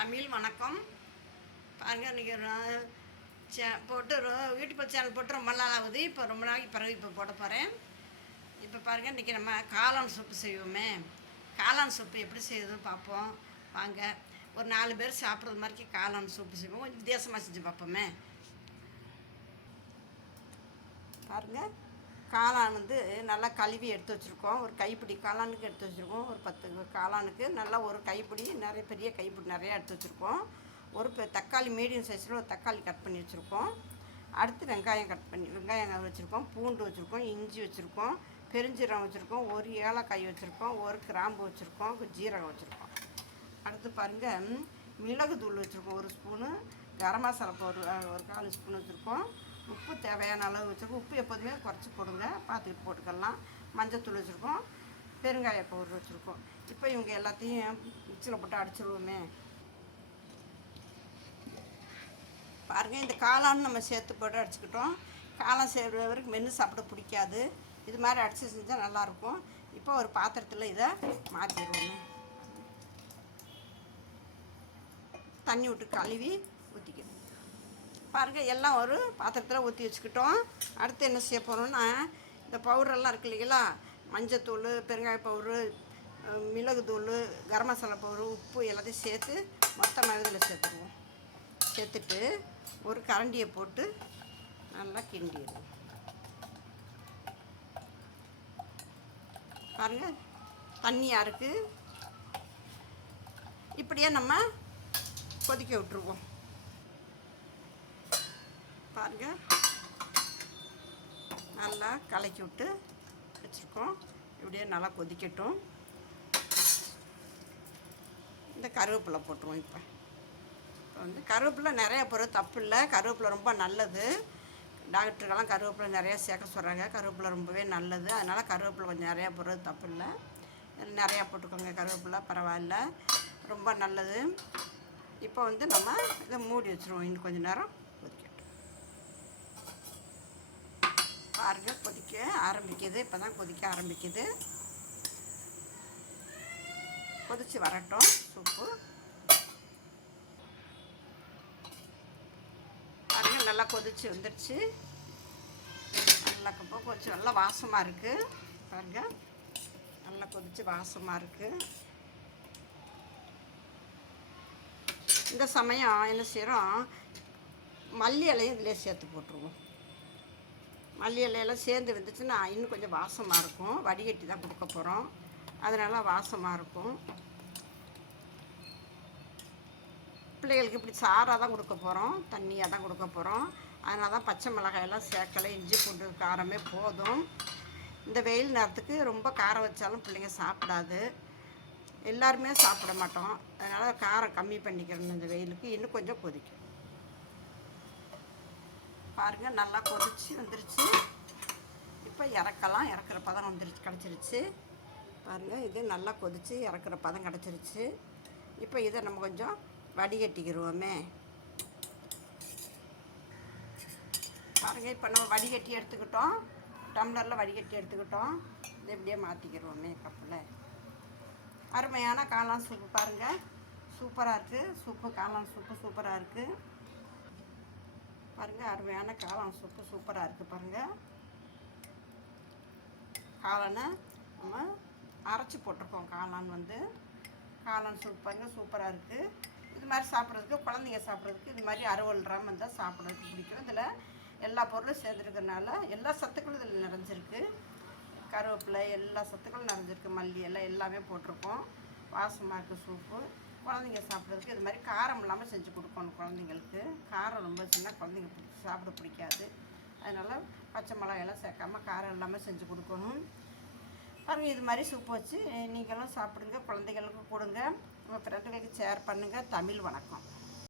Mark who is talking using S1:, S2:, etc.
S1: தமிழ் வணக்கம். பாருங்க இன்றைக்கி சே போட்டு யூடியூப் சேனல் போட்டு ரொம்ப நாள் ஆகுது இப்போ ரொம்ப நாளைக்கு பிறகு இப்போ போட போகிறேன் இப்போ பாருங்கள் இன்றைக்கி நம்ம காளான் சூப்பு செய்வோமே. காளான் சூப்பு எப்படி செய்யுதுன்னு பார்ப்போம். வாங்க. ஒரு நாலு பேர் சாப்பிட்றது மாதிரி காளான் சூப்பு செய்வோம். கொஞ்சம் வித்தியாசமாக செஞ்சு பார்ப்போமே. பாருங்கள் காளான் வந்து நல்லா கழுவி எடுத்து வச்சுருக்கோம். ஒரு கைப்பிடி காளானுக்கு எடுத்து வச்சுருக்கோம். ஒரு பத்து காளானுக்கு நல்லா ஒரு கைப்பிடி நிறைய பெரிய கைப்பிடி நிறையா எடுத்து வச்சுருக்கோம். ஒரு பெ- தக்காளி மீடியம் சைஸில் ஒரு தக்காளி கட் பண்ணி வச்சுருக்கோம். அடுத்து வெங்காயம் கட் பண்ணி வெங்காயம் வச்சுருக்கோம். பூண்டு வச்சுருக்கோம். இஞ்சி வச்சுருக்கோம். பெருஞ்சீரகம் வச்சுருக்கோம். ஒரு ஏலக்காய் வச்சுருக்கோம். ஒரு கிராம்பு வச்சுருக்கோம். ஜீரகம் வச்சுருக்கோம். அடுத்து பாருங்கள் மிளகு தூள் வச்சுருக்கோம். ஒரு ஸ்பூனு. கரம் மசாலா பவுடர் ஒரு கால் ஸ்பூன் வச்சுருக்கோம். உப்பு தேவையான அளவு வச்சுருக்கோம் உப்பு எப்போதுமே குறைச்சி போடுங்க. பார்த்துக்கிட்டு போட்டுக்கலாம். மஞ்சத்தூள் வச்சுருக்கோம். பெருங்காய பவுடர் வச்சுருக்கோம். இப்போ இவங்க எல்லாத்தையும் மிக்சியில் போட்டு அடிச்சிருவோமே. பாருங்கள் இந்த காளான் நம்ம சேர்த்து போட்டு அடிச்சுக்கிட்டோம். காளான் செய்கிறவருக்கு மென்று சாப்பிட பிடிக்காது. இது மாதிரி அடித்து செஞ்சால் நல்லாயிருக்கும். இப்போ ஒரு பாத்திரத்தில் இதை மாற்றிடுவோமே தண்ணி விட்டு கழுவி ஊற்றிக்கணும் பாருங்கள் எல்லாம் ஒரு பாத்திரத்தில் ஊற்றி வச்சுக்கிட்டோம். அடுத்து என்ன செய்ய போகிறோம்னா இந்த பவுடரெல்லாம் இருக்கு இல்லைங்களா? மஞ்சத்தூள் பெருங்காய பவுட்ரு மிளகு தூள் கரம் மசாலா பவுரு உப்பு எல்லாத்தையும் சேர்த்து மொத்தமாக இதில் சேர்த்துருவோம் சேர்த்துட்டு ஒரு கரண்டியை போட்டு நல்லா கிண்டிடுவோம். பாருங்கள் தண்ணியாக இருக்குது இப்படியே நம்ம கொதிக்க விட்டுருவோம். பாருங்க. நல்லா கலக்கி விட்டு வச்சுருக்கோம். இப்படியே நல்லா கொதிக்கட்டும். இந்த கருவேப்பிலை போட்டுருவோம் இப்போ. இப்போ வந்து கருவேப்பிலை நிறையா போகிறது தப்பு இல்லை. கருவேப்பிலை ரொம்ப நல்லது. டாக்டருக்கெல்லாம் கருவேப்பிலை நிறையா சேர்க்க சொல்கிறாங்க கருவேப்பிலை ரொம்பவே நல்லது. அதனால் கருவேப்பிலை கொஞ்சம் நிறையா போடுறது தப்பு இல்லை. நிறையா போட்டுக்கோங்க கருவேப்பிலை பரவாயில்ல. ரொம்ப நல்லது. இப்போ வந்து நம்ம இதை மூடி வச்சுருவோம். இன்னும் கொஞ்ச நேரம் கொதிக்கட்டும் பாருங்க கொதிக்க ஆரம்பிக்குது. இப்போ தான் கொதிக்க ஆரம்பிக்குது. கொதித்து வரட்டும் சூப்பு. பாருங்க நல்லா கொதித்து வந்துடுச்சு நல்லா இப்போ கொஞ்சம் நல்லா வாசமாக இருக்குது பாருங்க நல்லா கொதிச்சு வாசமாக இருக்குது இந்த சமயம் என்ன செய்கிறோம் மல்லி இலையும் இதிலே சேர்த்து போட்டுருவோம். மல்லி இலையெல்லாம் சேர்ந்து வந்துச்சுன்னா இன்னும் கொஞ்சம் வாசமாக இருக்கும். வடிகட்டி தான் கொடுக்க போகிறோம் அதனால் வாசமாக இருக்கும். பிள்ளைகளுக்கு இப்படி சாராக தான் கொடுக்க போகிறோம் தண்ணியாக தான் கொடுக்க போகிறோம் அதனால தான் பச்சை மிளகாயெல்லாம் சேர்க்கலை. இஞ்சி பூண்டு காரமே போதும். இந்த வெயில் நேரத்துக்கு ரொம்ப காரம் வச்சாலும் பிள்ளைங்க சாப்பிடாது. எல்லாருமே சாப்பிட மாட்டோம். அதனால் காரம் கம்மி பண்ணிக்கிறணும் இந்த வெயிலுக்கு. இன்னும் கொஞ்சம் கொதிக்கும். பாருங்கள் நல்லா கொதிச்சு வந்துருச்சு. இப்போ இறக்கலாம். இறக்குற பதம் வந்துருச்சு கிடச்சிருச்சு. பாருங்கள் இது நல்லா கொதிச்சு இறக்குற பதம் கிடச்சிருச்சு. இப்போ இதை நம்ம கொஞ்சம் வடிகட்டிக்கிடுவோமே பாருங்கள் இப்போ நம்ம வடிகட்டி எடுத்துக்கிட்டோம். டம்ளரில் வடிகட்டி எடுத்துக்கிட்டோம். இதை இப்படியே மாற்றிக்கிடுவோமே கப்பில். அருமையான காளான் சூப்பு பாருங்கள் சூப்பராக இருக்குது சூப்பு காளான் சூப்பு சூப்பராக இருக்குது பாருங்கள் அருமையான காளான். சூப்பு சூப்பராக இருக்குது பாருங்கள் காளானை நம்ம அரைச்சி போட்டிருக்கோம் காளான் வந்து. காளான் சூப் பாருங்கள் சூப்பராக இருக்குது இது மாதிரி சாப்பிட்றதுக்கு குழந்தைங்க சாப்பிட்றதுக்கு இது மாதிரி அறுவல் ரம் இருந்தால் சாப்பிட்றதுக்கு பிடிக்கும். இதில் எல்லா பொருளும் சேர்ந்துருக்கிறதுனால எல்லா சத்துக்களும் இதில் நிறைஞ்சிருக்கு. கருவேப்பிலை எல்லா சத்துக்களும் நிறைஞ்சிருக்கு. மல்லி எல்லாம் எல்லாமே போட்டிருக்கோம். வாசமாக இருக்குது சூப்பு. குழந்தைங்க சாப்பிட்றதுக்கு இது மாதிரி காரம் இல்லாமல் செஞ்சு கொடுக்கணும் குழந்தைங்களுக்கு. காரம் ரொம்ப சின்ன குழந்தைங்க பிடிச்சி சாப்பிட பிடிக்காது. அதனால் பச்சை மிளகாயெல்லாம் சேர்க்காம காரம் இல்லாமல் செஞ்சு கொடுக்கணும். பாருங்க இது மாதிரி சூப் வச்சு நீங்களும் சாப்பிடுங்க குழந்தைகளுக்கு கொடுங்க. உங்கள் ஃப்ரெண்டுகளுக்கு ஷேர் பண்ணுங்கள் தமிழ் வணக்கம்.